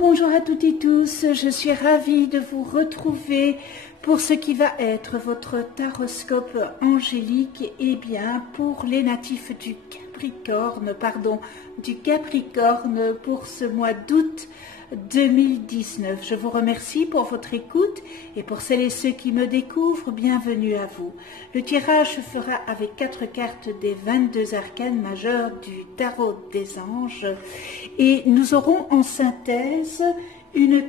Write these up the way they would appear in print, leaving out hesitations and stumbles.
Bonjour à toutes et tous, je suis ravie de vous retrouver pour ce qui va être votre taroscope angélique et bien pour les natifs du Capricorne pour ce mois d'août 2019. Je vous remercie pour votre écoute et pour celles et ceux qui me découvrent, bienvenue à vous. Le tirage se fera avec 4 cartes des 22 arcanes majeures du tarot des anges et nous aurons en synthèse une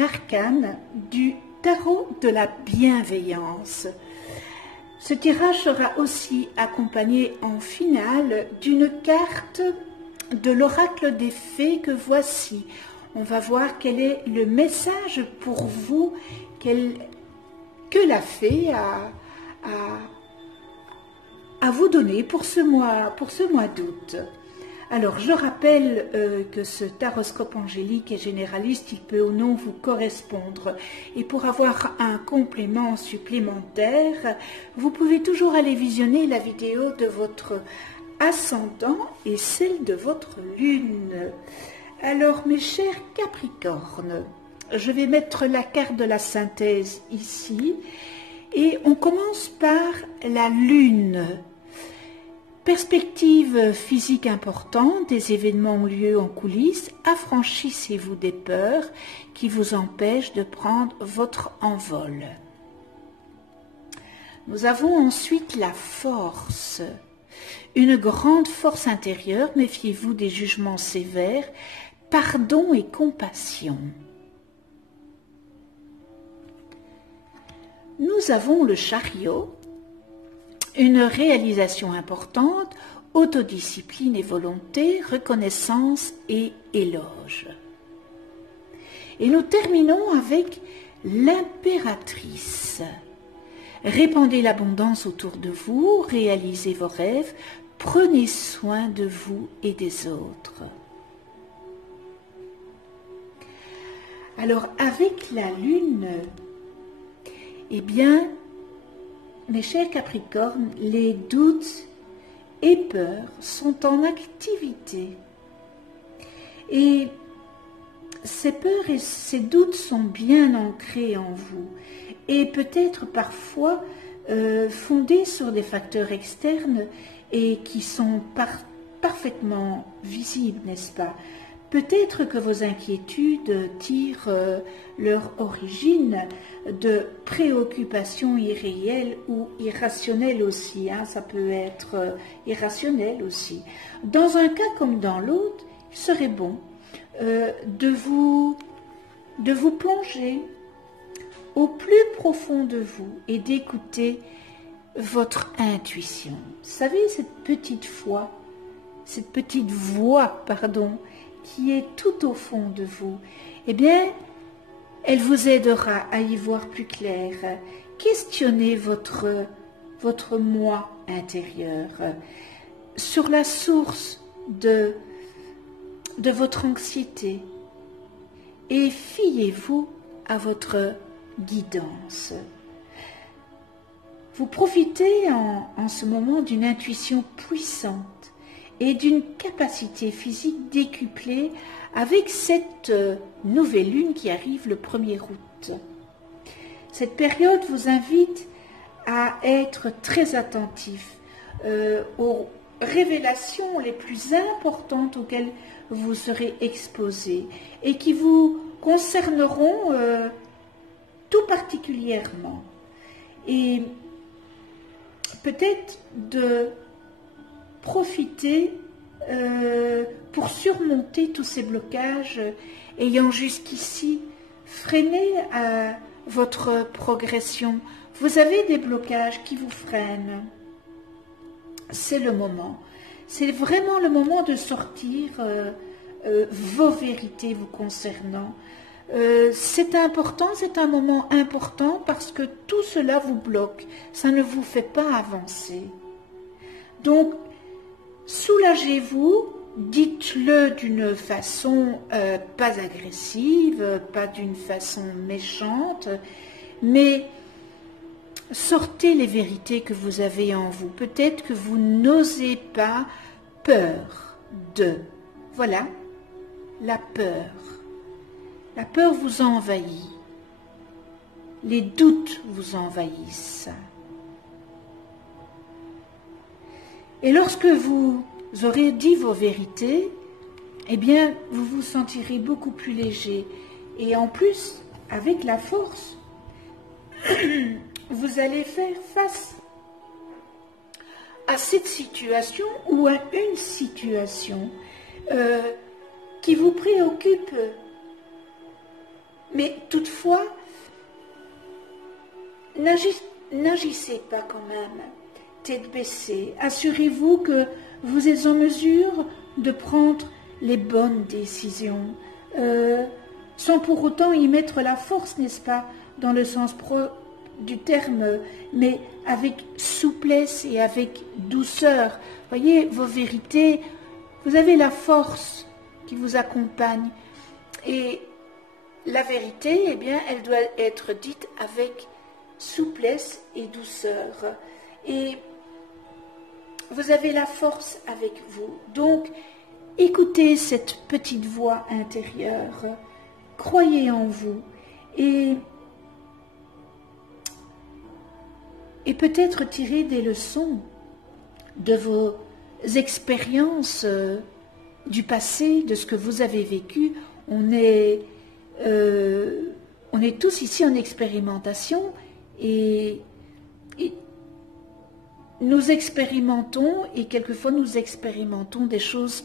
arcane du tarot de la bienveillance. Ce tirage sera aussi accompagné en finale d'une carte de l'oracle des fées que voici. On va voir quel est le message pour vous que la fée a vous donner pour ce mois d'août. Alors, je rappelle que ce taroscope angélique est généraliste, il peut ou non vous correspondre. Et pour avoir un complément supplémentaire, vous pouvez toujours aller visionner la vidéo de votre ascendant et celle de votre lune. Alors, mes chers Capricornes, je vais mettre la carte de la synthèse ici et on commence par la lune. Perspective physique importante, des événements ont lieu en coulisses, affranchissez-vous des peurs qui vous empêchent de prendre votre envol. Nous avons ensuite la force, une grande force intérieure, méfiez-vous des jugements sévères, pardon et compassion. Nous avons le chariot, une réalisation importante, autodiscipline et volonté, reconnaissance et éloge. Et nous terminons avec l'impératrice. Répandez l'abondance autour de vous, réalisez vos rêves, prenez soin de vous et des autres. Alors avec la lune, eh bien, mes chers Capricornes, les doutes et peurs sont en activité. Et ces peurs et ces doutes sont bien ancrés en vous et peut-être parfois fondés sur des facteurs externes et qui sont parfaitement visibles, n'est-ce pas? Peut-être que vos inquiétudes tirent leur origine de préoccupations irréelles ou irrationnelles aussi. Ça peut être irrationnel aussi. Dans un cas comme dans l'autre, il serait bon de vous plonger au plus profond de vous et d'écouter votre intuition. Vous savez, cette petite voix, qui est tout au fond de vous, eh bien, elle vous aidera à y voir plus clair. Questionnez votre moi intérieur sur la source de votre anxiété et fiez-vous à votre guidance. Vous profitez en ce moment d'une intuition puissante et d'une capacité physique décuplée avec cette nouvelle lune qui arrive le 1er août. Cette période vous invite à être très attentif aux révélations les plus importantes auxquelles vous serez exposé et qui vous concerneront tout particulièrement. Et peut-être de profiter pour surmonter tous ces blocages ayant jusqu'ici freiné votre progression. Vous avez des blocages qui vous freinent. C'est le moment. C'est vraiment le moment de sortir vos vérités vous concernant, C'est important, c'est un moment important parce que tout cela vous bloque, ça ne vous fait pas avancer. Donc, soulagez-vous, dites-le d'une façon pas agressive, pas d'une façon méchante, mais sortez les vérités que vous avez en vous. Peut-être que vous n'osez pas, peur de. Voilà, la peur. La peur vous envahit. Les doutes vous envahissent. Et lorsque vous aurez dit vos vérités, eh bien, vous vous sentirez beaucoup plus léger. Et en plus, avec la force, vous allez faire face à cette situation ou à une situation qui vous préoccupe. Mais toutefois, n'agissez pas quand même, tête baissée. Assurez-vous que vous êtes en mesure de prendre les bonnes décisions, sans pour autant y mettre la force, n'est-ce pas, dans le sens du terme, mais avec souplesse et avec douceur. Voyez, vos vérités, vous avez la force qui vous accompagne. Et la vérité, eh bien, elle doit être dite avec souplesse et douceur. Et vous avez la force avec vous. Donc, écoutez cette petite voix intérieure. Croyez en vous. Et peut-être tirer des leçons de vos expériences du passé, de ce que vous avez vécu. On est tous ici en expérimentation et nous expérimentons et quelquefois nous expérimentons des choses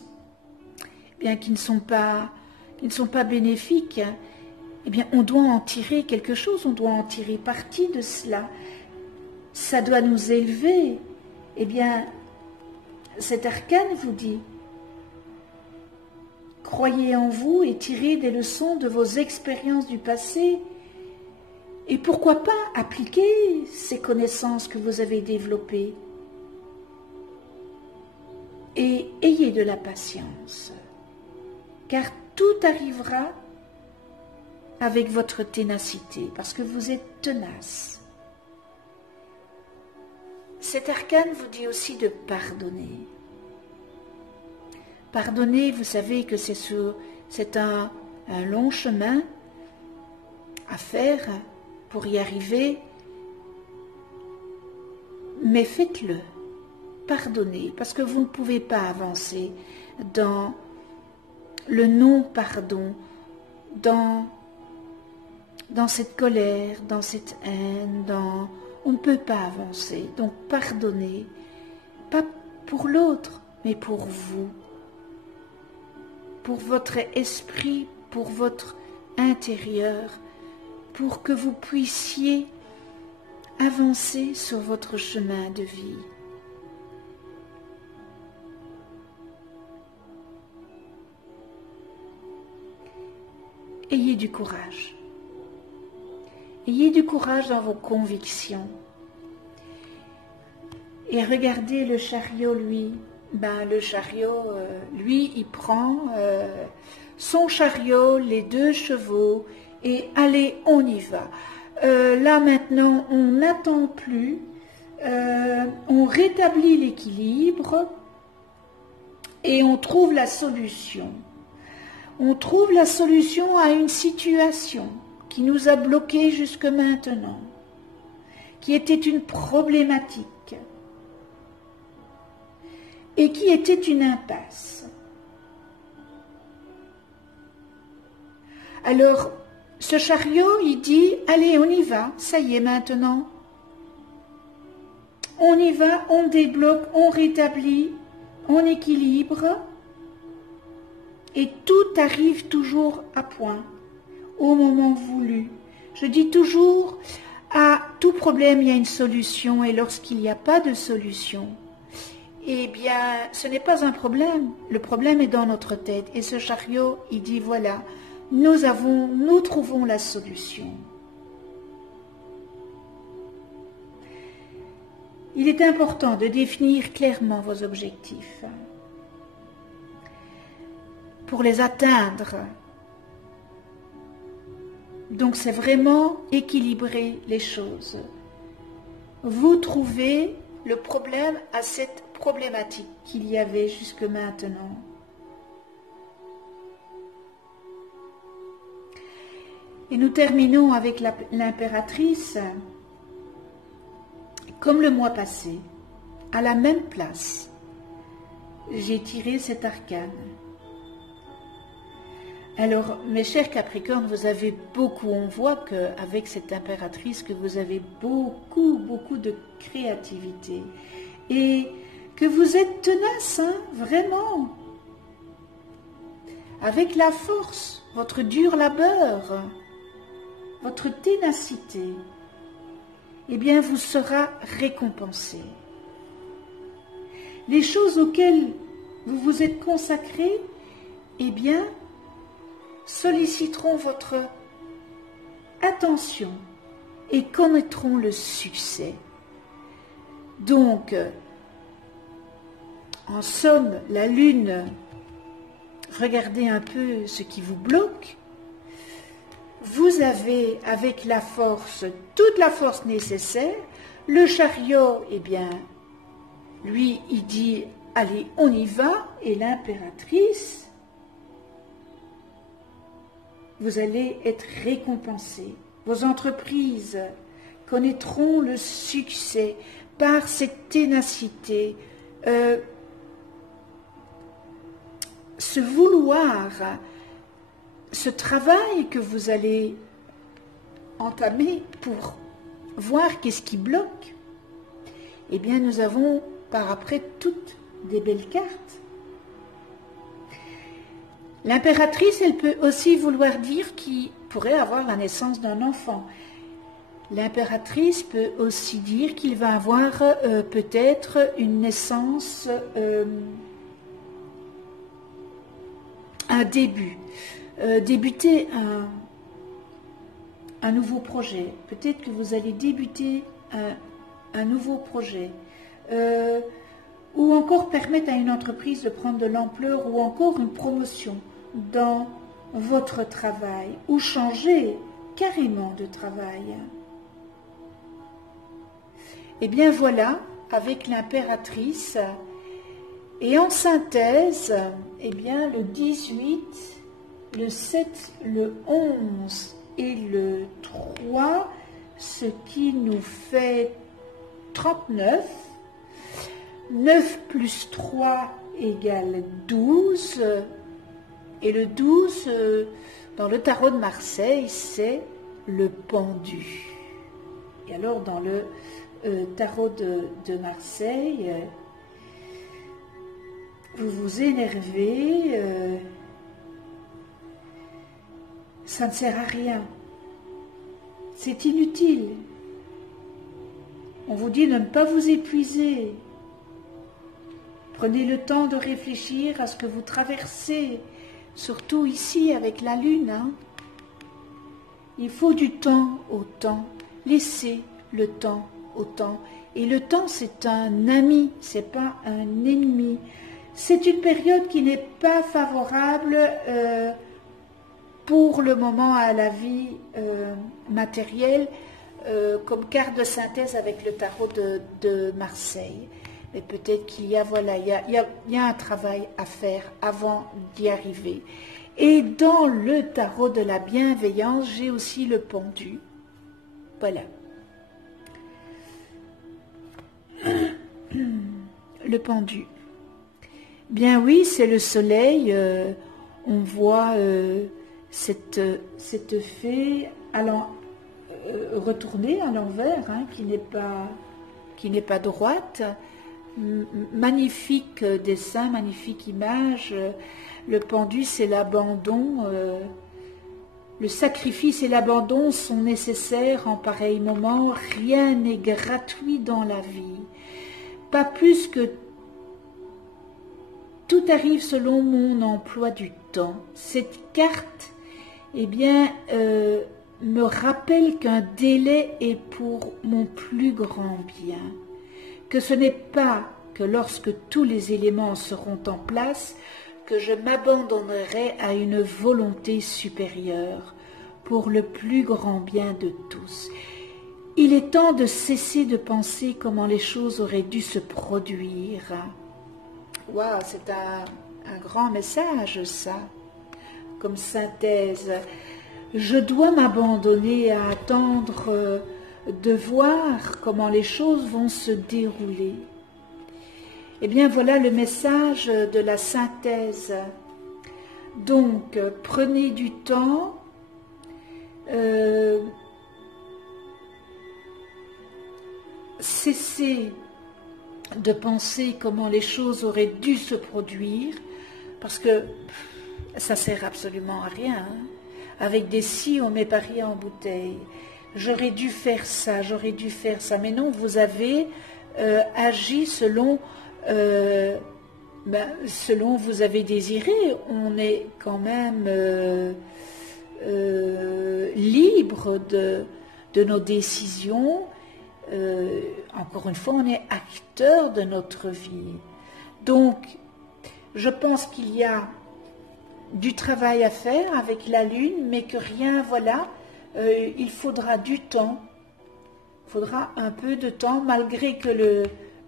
bien qui ne sont pas bénéfiques. Eh bien, on doit en tirer quelque chose, on doit en tirer parti de cela. Ça doit nous élever. Eh bien, cet arcane vous dit, croyez en vous et tirez des leçons de vos expériences du passé. Et pourquoi pas appliquer ces connaissances que vous avez développées. Et ayez de la patience, car tout arrivera avec votre ténacité, parce que vous êtes tenace. Cet arcane vous dit aussi de pardonner. Pardonner, vous savez que c'est un long chemin à faire pour y arriver, mais faites-le, pardonnez, parce que vous ne pouvez pas avancer dans le non-pardon, dans cette colère, dans cette haine, on ne peut pas avancer. Donc pardonnez, pas pour l'autre, mais pour vous, pour votre esprit, pour votre intérieur, pour que vous puissiez avancer sur votre chemin de vie. Ayez du courage. Ayez du courage dans vos convictions. Et regardez le chariot, lui. Le chariot, lui, il prend son chariot, les 2 chevaux, et allez, on y va. Là maintenant, on n'attend plus, on rétablit l'équilibre et on trouve la solution. On trouve la solution à une situation qui nous a bloqués jusque maintenant, qui était une problématique et qui était une impasse. Alors, ce chariot, il dit, allez, on y va, ça y est maintenant. On y va, on débloque, on rétablit, on équilibre, et tout arrive toujours à point, au moment voulu. Je dis toujours, à tout problème, il y a une solution, et lorsqu'il n'y a pas de solution, eh bien, ce n'est pas un problème. Le problème est dans notre tête. Et ce chariot, il dit, voilà, nous trouvons la solution. Il est important de définir clairement vos objectifs. Pour les atteindre, donc c'est vraiment équilibrer les choses. Vous trouvez le problème à cette problématique qu'il y avait jusque maintenant. Et nous terminons avec l'impératrice. Comme le mois passé, à la même place, j'ai tiré cet arcane. Alors, mes chers Capricornes, vous avez beaucoup, on voit qu'avec cette impératrice, que vous avez beaucoup de créativité et que vous êtes tenace, hein, vraiment, avec la force, votre dur labeur, votre ténacité, eh bien, vous sera récompensé. Les choses auxquelles vous vous êtes consacré, eh bien, solliciteront votre attention et connaîtront le succès. Donc, en somme, la Lune, regardez un peu ce qui vous bloque. Vous avez avec la force, toute la force nécessaire. Le chariot, eh bien, lui, il dit, allez, on y va. Et l'impératrice, vous allez être récompensé. Vos entreprises connaîtront le succès par cette ténacité, ce vouloir, ce travail que vous allez entamer pour voir qu'est-ce qui bloque. Eh bien, nous avons par après toutes des belles cartes. L'impératrice, elle peut aussi vouloir dire qu'il pourrait avoir la naissance d'un enfant. L'impératrice peut aussi dire qu'il va avoir peut-être une naissance, un début. Débuter un nouveau projet. Peut-être que vous allez débuter un nouveau projet. Ou encore permettre à une entreprise de prendre de l'ampleur, ou encore une promotion dans votre travail, ou changer carrément de travail. Eh bien voilà, avec l'impératrice, et en synthèse, eh bien le 18, le 7, le 11 et le 3, ce qui nous fait 39. 9 plus 3 égale 12. Et le 12, dans le tarot de Marseille, c'est le pendu. Et alors, dans le tarot de Marseille, vous vous énervez, ça ne sert à rien. C'est inutile. On vous dit de ne pas vous épuiser. Prenez le temps de réfléchir à ce que vous traversez, surtout ici avec la Lune. Hein. Il faut du temps au temps. Laissez le temps au temps. Et le temps, c'est un ami, c'est pas un ennemi. C'est une période qui n'est pas favorable pour le moment à la vie matérielle, comme carte de synthèse avec le tarot de Marseille. Mais peut-être qu'il y a, voilà, il y a un travail à faire avant d'y arriver. Et dans le tarot de la bienveillance, j'ai aussi le pendu. Voilà. Le pendu. Bien oui, c'est le soleil. On voit cette fée allant retourner à l'envers, hein, qui n'est pas droite. Magnifique dessin, magnifique image. Le pendu, c'est l'abandon. Le sacrifice et l'abandon sont nécessaires en pareil moment. Rien n'est gratuit dans la vie. Pas plus que tout arrive selon mon emploi du temps. Cette carte eh bien, me rappelle qu'un délai est pour mon plus grand bien, que ce n'est pas que lorsque tous les éléments seront en place, que je m'abandonnerai à une volonté supérieure pour le plus grand bien de tous. Il est temps de cesser de penser comment les choses auraient dû se produire. Waouh, c'est un grand message, ça, comme synthèse. Je dois m'abandonner à attendre de voir comment les choses vont se dérouler. Eh bien, voilà le message de la synthèse. Donc, prenez du temps, cessez de penser comment les choses auraient dû se produire, parce que ça sert absolument à rien. Hein. Avec des si, on met pas rien en bouteille. J'aurais dû faire ça, j'aurais dû faire ça. Mais non, vous avez agi selon vous avez désiré. On est quand même libre de nos décisions. Encore une fois, on est acteur de notre vie. Donc, je pense qu'il y a du travail à faire avec la Lune, mais que rien, voilà, il faudra du temps, il faudra un peu de temps, malgré que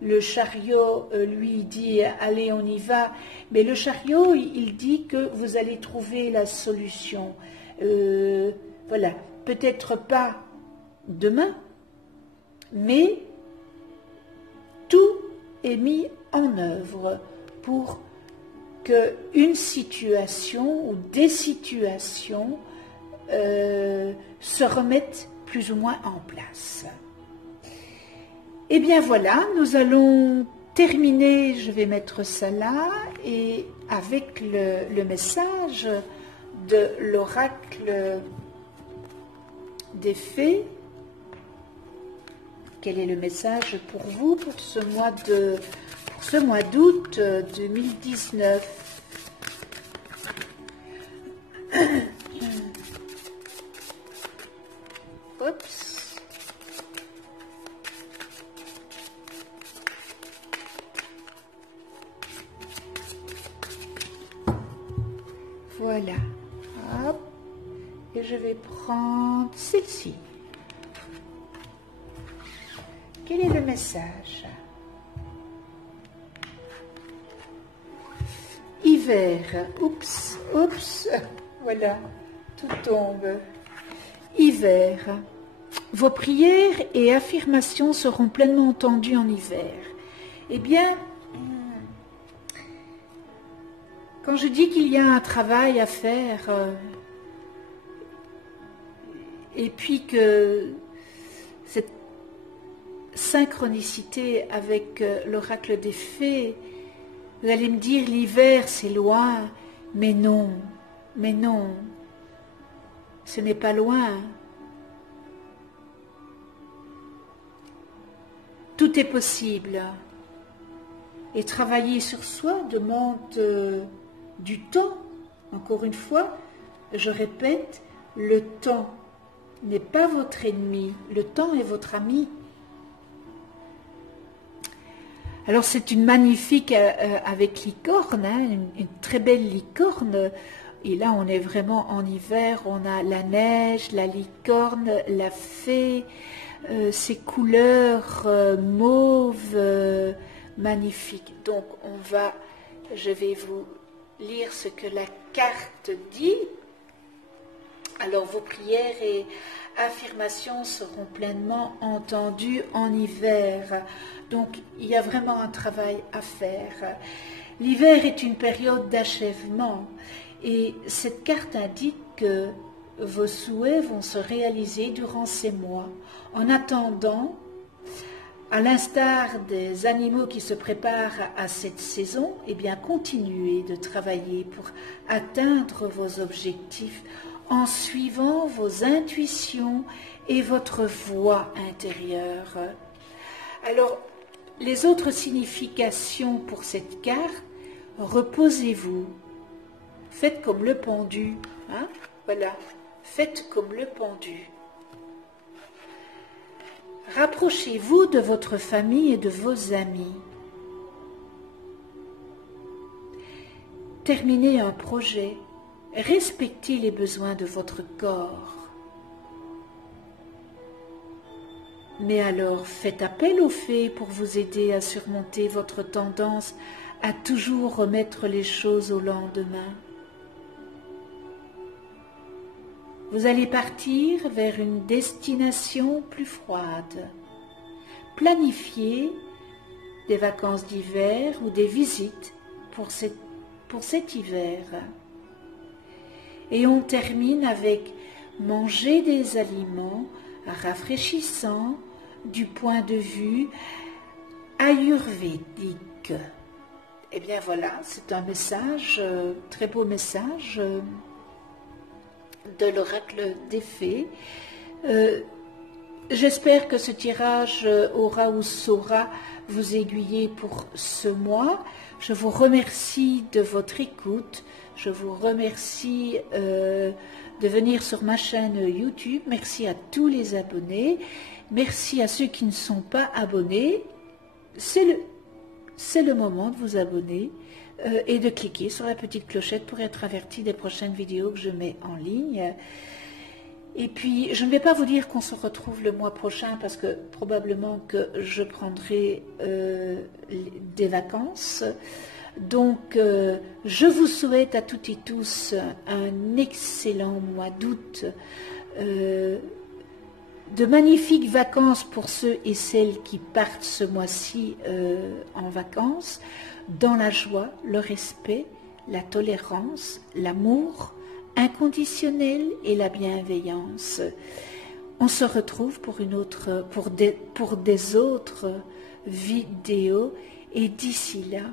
le chariot lui dit « allez, on y va », mais le chariot, il dit que vous allez trouver la solution. Voilà, peut-être pas demain, mais tout est mis en œuvre pour qu'une situation ou des situations se remettent plus ou moins en place. Et bien voilà, nous allons terminer, je vais mettre ça là, et avec le message de l'oracle des fées. Quel est le message pour vous pour ce mois d'août 2019? Oups. Voilà. Hop. Et je vais prendre celle-ci. Quel est le message? Hiver. Oups, oups. Voilà, tout tombe. Hiver. Vos prières et affirmations seront pleinement entendues en hiver. Eh bien, quand je dis qu'il y a un travail à faire, et puis que cette synchronicité avec l'oracle des fées, vous allez me dire l'hiver c'est loin, mais non, ce n'est pas loin. Tout est possible. Et travailler sur soi demande du temps. Encore une fois, je répète, le temps n'est pas votre ennemi, le temps est votre ami. Alors c'est une magnifique avec licorne, hein, une très belle licorne. Et là on est vraiment en hiver, on a la neige, la licorne, la fée, ces couleurs mauves magnifiques. Donc je vais vous lire ce que la carte dit. Alors vos prières et affirmations seront pleinement entendues en hiver. Donc il y a vraiment un travail à faire. L'hiver est une période d'achèvement et cette carte indique que vos souhaits vont se réaliser durant ces mois. En attendant, à l'instar des animaux qui se préparent à cette saison, eh bien continuez de travailler pour atteindre vos objectifs en suivant vos intuitions et votre voix intérieure. Alors, les autres significations pour cette carte, reposez-vous, faites comme le pendu, hein? Voilà, faites comme le pendu. Rapprochez-vous de votre famille et de vos amis. Terminez un projet. Respectez les besoins de votre corps. Mais alors, faites appel aux fées pour vous aider à surmonter votre tendance à toujours remettre les choses au lendemain. Vous allez partir vers une destination plus froide. Planifiez des vacances d'hiver ou des visites pour cet hiver. Et on termine avec manger des aliments rafraîchissants du point de vue ayurvédique. Eh bien voilà, c'est un message, très beau message de l'oracle des fées. J'espère que ce tirage aura ou saura vous aiguiller pour ce mois. Je vous remercie de votre écoute. Je vous remercie de venir sur ma chaîne YouTube. Merci à tous les abonnés. Merci à ceux qui ne sont pas abonnés. C'est le moment de vous abonner et de cliquer sur la petite clochette pour être averti des prochaines vidéos que je mets en ligne. Et puis, je ne vais pas vous dire qu'on se retrouve le mois prochain parce que probablement que je prendrai des vacances. Donc, je vous souhaite à toutes et tous un excellent mois d'août, de magnifiques vacances pour ceux et celles qui partent ce mois-ci en vacances, dans la joie, le respect, la tolérance, l'amour inconditionnel et la bienveillance. On se retrouve pour des autres vidéos et d'ici là,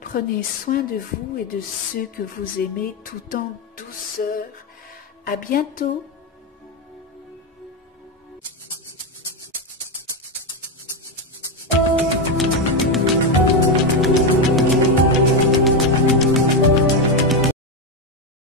prenez soin de vous et de ceux que vous aimez tout en douceur. À bientôt.